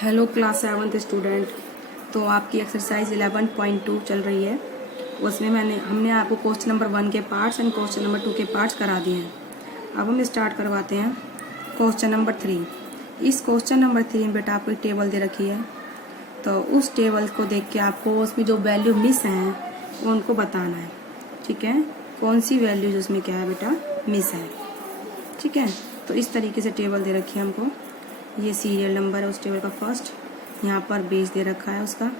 Hello class 7th student. तो आपकी exercise 11.2 चल रही है। उसमें हमने आपको क्वेश्चन नंबर 1 के पार्ट्स एंड क्वेश्चन नंबर 2 के पार्ट्स करा दिए हैं। अब हम स्टार्ट करवाते हैं क्वेश्चन नंबर 3। इस क्वेश्चन नंबर 3 में बेटा आपको एक टेबल दे रखी है, तो उस टेबल को देख के आपको उसमें जो वैल्यू मिस हैं वो उनको बताना है। ठीक है, कौन सी वैल्यूज उसमें क्या है बेटा मिस है। ठीक है, तो इस तरीके से टेबल दे रखी है हमको। ये सीरियल नंबर है उस टेबल का फर्स्ट, यहाँ पर बेस दे रखा है उसका।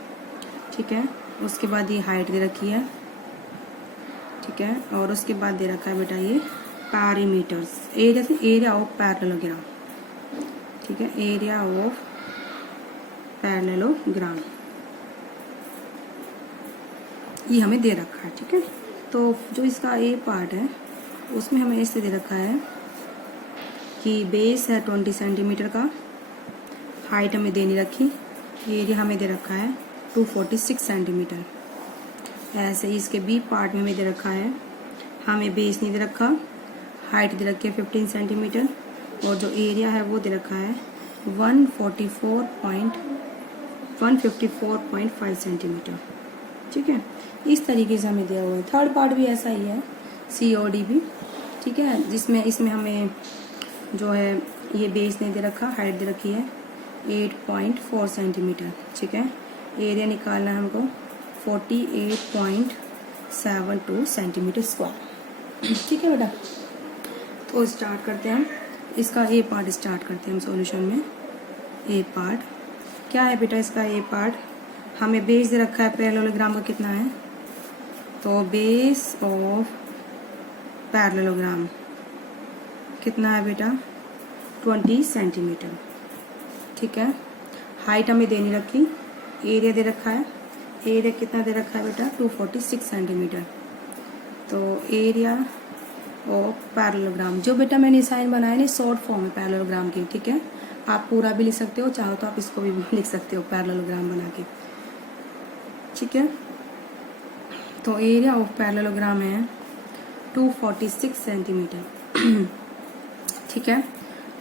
ठीक है, उसके बाद ये हाइट दे रखी है। ठीक है, और उसके बाद दे रखा है बेटा ये पैरीमीटर्स, एरिया से एरिया ऑफ पैरेललोग्राम। ठीक है, एरिया ऑफ पैरेललोग्राम ये हमें दे रखा है। ठीक है, तो जो इसका ए पार्ट है उसमें हमें ऐसे दे रखा है कि बेस है 20 सेंटीमीटर का, हाइट हमें दे नहीं रखी, एरिया हमें दे रखा है 246 सेंटीमीटर। ऐसे ही इसके बी पार्ट में हमें दे रखा है, हमें बेस नहीं दे रखा, हाइट दे रखी है 15 सेंटीमीटर और जो एरिया है वो दे रखा है 154.5 सेंटीमीटर। ठीक है, इस तरीके से हमें दिया हुआ है। थर्ड पार्ट भी ऐसा ही है, COD भी। ठीक है, जिसमें इसमें हमें जो है ये बेस नहीं दे रखा, हाइट दे रखी है 8.4 सेंटीमीटर। ठीक है, एरिया निकालना है हमको 48.72 सेंटीमीटर स्क्वायर। ठीक है बेटा, तो स्टार्ट करते हैं हम इसका ए पार्ट स्टार्ट करते हैं हम सॉल्यूशन में। ए पार्ट क्या है बेटा, इसका ए पार्ट हमें बेस दे रखा है पैरेललोग्राम का कितना है, तो बेस ऑफ पैरेललोग्राम कितना है बेटा 20 सेंटीमीटर। ठीक है, हाइट हमें दे नहीं रखी, एरिया दे रखा है, एरिया कितना दे रखा है बेटा 246 सेंटीमीटर। तो एरिया ऑफ पैरेललोग्राम जो बेटा मैंने साइन बनाया ना शॉर्ट फॉर्म है पैरेललोग्राम की। ठीक है, आप पूरा भी लिख सकते हो, चाहो तो आप इसको भी लिख सकते हो पैरेललोग्राम बना के। ठीक है, तो एरिया ऑफ पैरेललोग्राम है 246 सेंटीमीटर। ठीक है,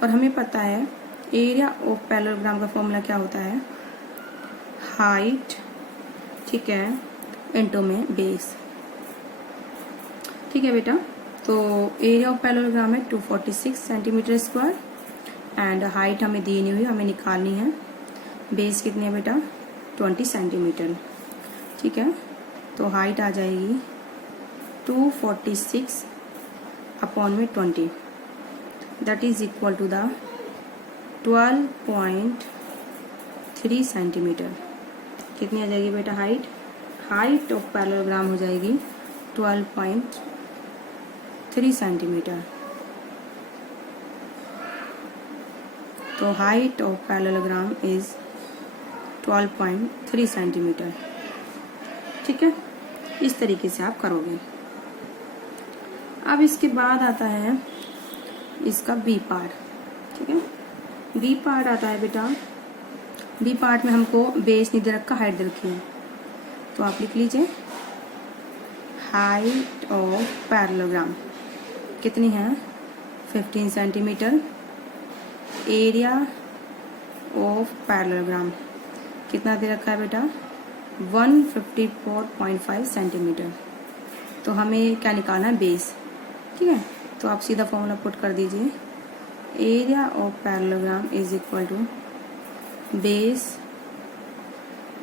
और हमें पता है एरिया ऑफ पैरेललोग्राम का फॉर्मूला क्या होता है, हाइट ठीक है इंटू में बेस। ठीक है बेटा, तो एरिया ऑफ पैरेललोग्राम है 246 सेंटीमीटर स्क्वायर एंड हाइट हमें दी नहीं हुई, हमें निकालनी है। बेस कितनी है बेटा 20 सेंटीमीटर। ठीक है, तो हाइट आ जाएगी 246 अपॉन में 20, that is equal to the 12.3 centimetre. कितनी आ जाएगी बेटा हाइट, हाइट ऑफ पैरेललोग्राम हो जाएगी 12.3 सेंटीमीटर। तो height of parallelogram is 12.3 centimetre. ठीक है, इस तरीके से आप करोगे। अब इसके बाद आता है इसका बी पार्ट। ठीक है, बी पार्ट आता है बेटा, बी पार्ट में हमको बेस नहीं दे रखा, हाइट दे रखी है, तो आप लिख लीजिए हाइट ऑफ पैरेललोग्राम कितनी है 15 सेंटीमीटर। एरिया ऑफ पैरेललोग्राम कितना दे रखा है बेटा 154.5 सेंटीमीटर। तो हमें क्या निकालना है बेस। ठीक है, तो आप सीधा फॉर्मूला पुट कर दीजिए, area of parallelogram is equal to base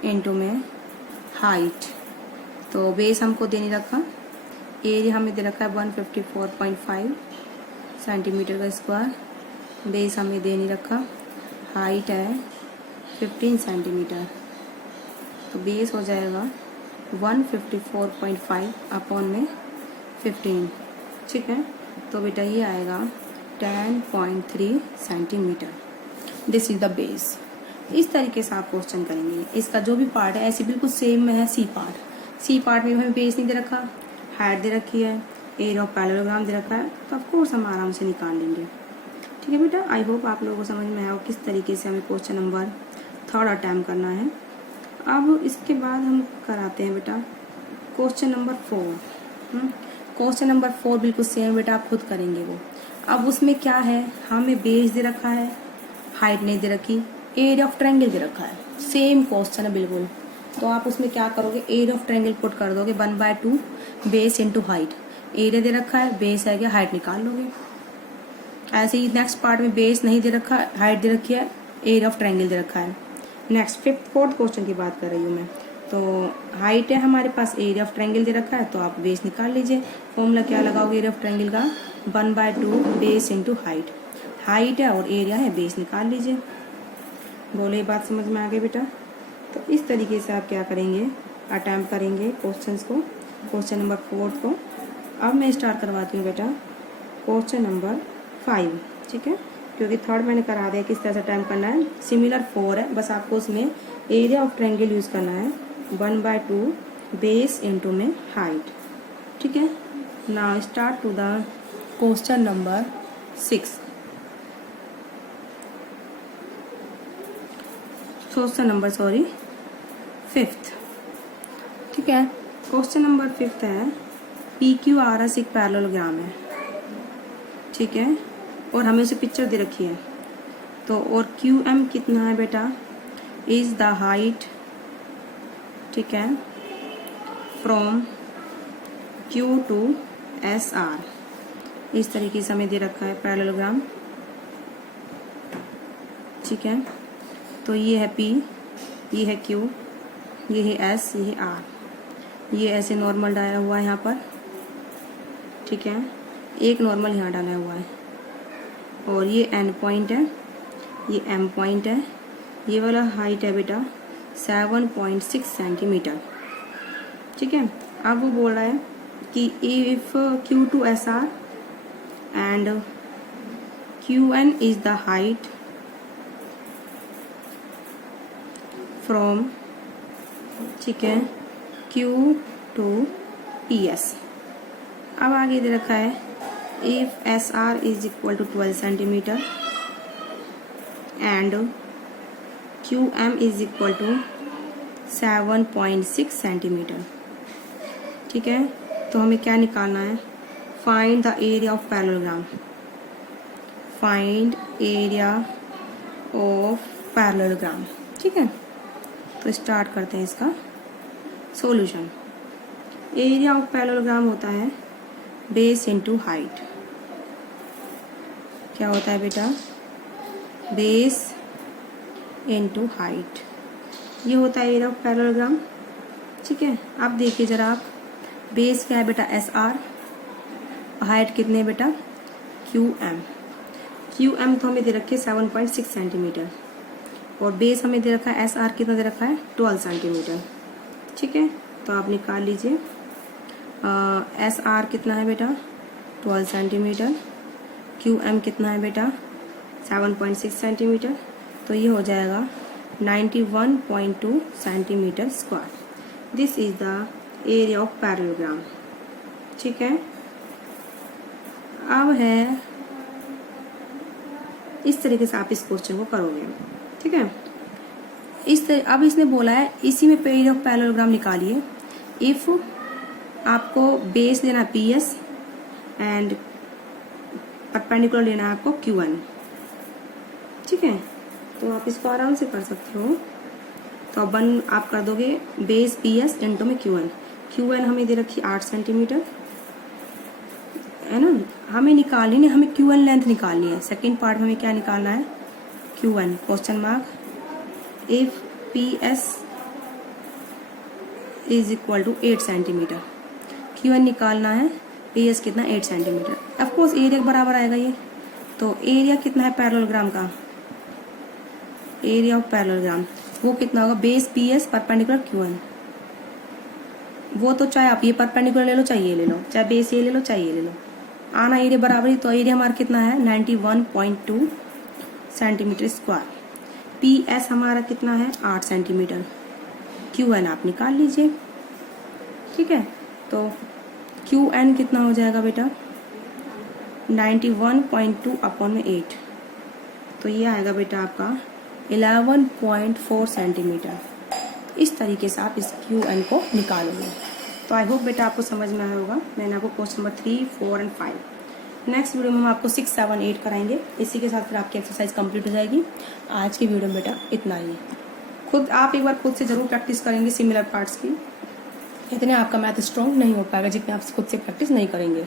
into में हाइट। तो बेस हमको दे नहीं रखा, एरिया हमें दे रखा है 154.5 सेंटीमीटर का स्क्वायर, बेस हमें दे नहीं रखा, हाइट है 15 सेंटीमीटर। तो बेस हो जाएगा 154.5 अपॉन में 15। ठीक है, तो बेटा ये आएगा 10.3 centimetre. This is the base. इस तरीके से आप क्वेश्चन करेंगे। इसका जो भी पार्ट है ऐसे बिल्कुल सेम में है सी पार्ट। सी पार्ट में हमें बेस नहीं दे रखा, हाइट दे रखी है, एरिया ऑफ पैरेललोग्राम दे रखा है, तो ऑफ कोर्स हम आराम से निकाल लेंगे। ठीक है बेटा, आई होप आप लोगों को समझ में आया किस तरीके से हमें क्वेश्चन नंबर 3 अटैम्प्ट करना है। अब इसके बाद हम कराते हैं बेटा क्वेश्चन नंबर 4। क्वेश्चन नंबर 4 बिल्कुल सेम बेटा, आप खुद करेंगे वो। अब उसमें क्या है, हमें बेस दे रखा है, हाइट नहीं दे रखी, एरिया ऑफ ट्रायंगल दे रखा है, सेम क्वेश्चन है बिल्कुल। तो आप उसमें क्या करोगे, एरिया ऑफ ट्रायंगल पुट कर दोगे 1/2 बेस इंटू हाइट। एरिया दे रखा है, बेस है क्या, हाइट निकाल लोगे। ऐसे ही नेक्स्ट पार्ट में बेस नहीं दे रखा, हाइट दे रखी है, एरिया ऑफ ट्रायंगल दे रखा है। नेक्स्ट फोर्थ क्वेश्चन की बात कर रही हूँ मैं। तो हाइट है हमारे पास, एरिया ऑफ ट्रायंगल दे रखा है, तो आप बेस निकाल लीजिए। फॉर्मूला क्या लगाओगे एरिया ऑफ ट्रायंगल का, 1/2 बेस इंटू हाइट। हाइट है और एरिया है, बेस निकाल लीजिए। बोले, ये बात समझ में आ गई बेटा। तो इस तरीके से आप क्या करेंगे, अटैम्प्ट करेंगे क्वेश्चंस को, क्वेश्चन नंबर 4 को। अब मैं स्टार्ट करवाती हूँ बेटा क्वेश्चन नंबर 5, ठीक है, क्योंकि थर्ड मैंने करा दिया किस तरह से अटैम्प्ट करना है। सिमिलर 4 है, बस आपको उसमें एरिया ऑफ ट्रायंगल यूज़ करना है, 1/2 बेस इंटू में हाइट, ठीक है। Now start to the question number 6। Question number 5th, ठीक है। क्वेश्चन नंबर 5th है, PQRS एक पैरेललोग्राम है, ठीक है, और हमें उसे पिक्चर दे रखी है। तो और QM कितना है बेटा, इज द हाइट, ठीक है, फ्रॉम Q to SR। इस तरीके से हमें दे रखा है पैरेललोग्राम, ठीक है। तो ये है P, ये है Q, ये है S, ये है R। ये ऐसे नॉर्मल डाला हुआ है यहाँ पर, ठीक है, एक नॉर्मल यहाँ डाला हुआ है। और ये N पॉइंट है, ये M पॉइंट है। ये वाला हाइट है बेटा 7.6 सेंटीमीटर, ठीक है। अब वो बोल रहा है कि if Q to SR and QN is the height from, ठीक है, Q to PS। अब आगे दे रखा है if SR is equal to 12 centimetre and QM is equal to 7.6 centimetre, ठीक है। तो हमें क्या निकालना है, find the area of parallelogram, find area of parallelogram, ठीक है। तो स्टार्ट करते हैं इसका सॉल्यूशन। एरिया ऑफ पैरेललोग्राम होता है बेस इंटू हाइट। क्या होता है बेटा, बेस इंटू हाइट, ये होता है एरिया ऑफ पैरेललोग्राम, ठीक है। अब देखिए जरा आप, बेस क्या है बेटा SR, हाइट कितने बेटा QM। QM तो हमें दे रखी है 7.6 सेंटीमीटर और बेस हमें दे रखा है SR कितना दे रखा है 12 सेंटीमीटर, ठीक है। तो आप निकाल लीजिए, SR कितना है बेटा 12 सेंटीमीटर, QM कितना है बेटा 7.6 सेंटीमीटर। तो ये हो जाएगा 91.2 centimetre square. This is the area of parallelogram, ठीक है। अब है इस तरीके से आप इस क्वेश्चन को करोगे, ठीक है। अब इसने बोला है इसी में एरिया ऑफ पैरेललोग्राम निकालिए इफ आपको बेस लेना है PS एंड परपेंडिकुलर लेना है आपको QN, ठीक है। तो आप इसको आराम से कर सकते हो। तो अब आप कर दोगे बेस PS इंटू में QN हमें दे रखी 8 सेंटीमीटर, है ना। हमें निकालनी नहीं, हमें QN लेंथ निकालनी है। सेकंड पार्ट में हमें क्या निकालना है, QN question mark if PS is equal to 8 centimetre, QN निकालना है, PS कितना 8 सेंटीमीटर। ऑफकोर्स एरिया बराबर आएगा ये। तो एरिया कितना है पैरेललोग्राम का, एरिया ऑफ पैरेललोग्राम वो कितना होगा, बेस PS परपेंडिकुलर QN। वो तो चाहे आप ये परपेंडिकुलर ले लो, चाहे ये ले लो, चाहे बेस ये ले लो, चाहे ये ले लो, आना एरिया बराबर ही। तो एरिया हमारा कितना है 91.2 सेंटीमीटर स्क्वायर। PS हमारा कितना है 8 सेंटीमीटर। QN आप निकाल लीजिए, ठीक है। तो QN कितना हो जाएगा बेटा 91.2 अपॉन में 8, तो ये आएगा बेटा आपका 11.4 सेंटीमीटर। इस तरीके से आप इस QN को निकालोगे। तो आई होप बेटा आपको समझ में आया होगा। मैंने आपको question number 3, 4 and 5 next video में हम आपको 6, 7, 8 कराएंगे। इसी के साथ फिर आपकी एक्सरसाइज कंप्लीट हो जाएगी। आज की वीडियो में बेटा इतना ही है। खुद आप एक बार खुद से ज़रूर प्रैक्टिस करेंगे सिमिलर पार्ट्स की। इतने आपका मैथ स्ट्रॉन्ग नहीं हो पाएगा जितने आप खुद से प्रैक्टिस नहीं करेंगे।